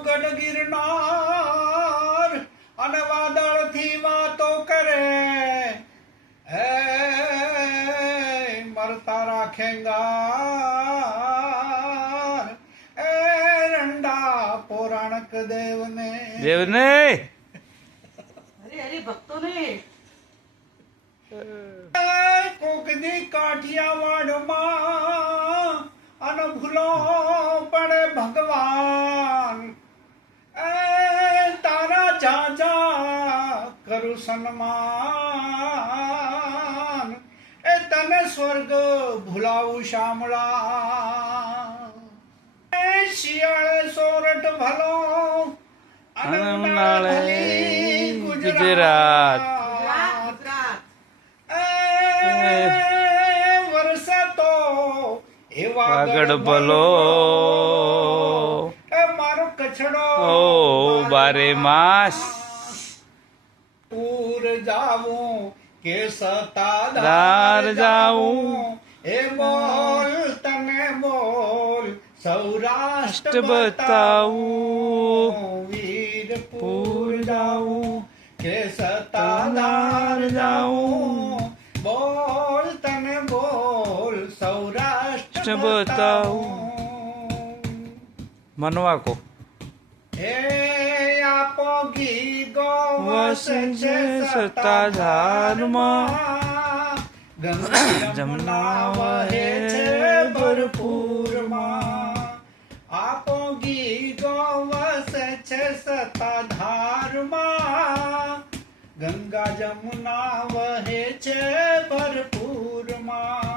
ગઢ ગિરનાર અને વાદળથી વાતો કરે એ મરતા રાખેંગા એ રંડા પૌરાણક દેવને હરે ભક્તો ને કોકદી કાઠિયાવાડમાં અને ભૂલો પડે ભગવાન એ તારા જાજા કરું સન્માન એ તને સ્વર્ગ ભૂલાવું શામળા એ શિયાળે સોરઠ ભલો અને ઉનાળે ગુજરાત વરસાતો એવા આગળ ભલો એ મારો કચડો ઓ બારે માસ પૂર જાવું કે સતાધાર ધાર જાવું એ બોલ તને બોલ સૌરાષ્ટ્ર બતાવું વીરપુર જાવું કે સતાધાર જાવું બોલ તને બોલ સૌરાષ્ટ્ર બતાવું મનવા કો હે આપો ઘી ગોવસ છે સતાધારમાં ગંગા જમના વહે છે ભરપૂરમાં આપો ઘી ગોવસ છે સતાધારમાં ગંગા જમુના વહે છે ભરપૂરમાં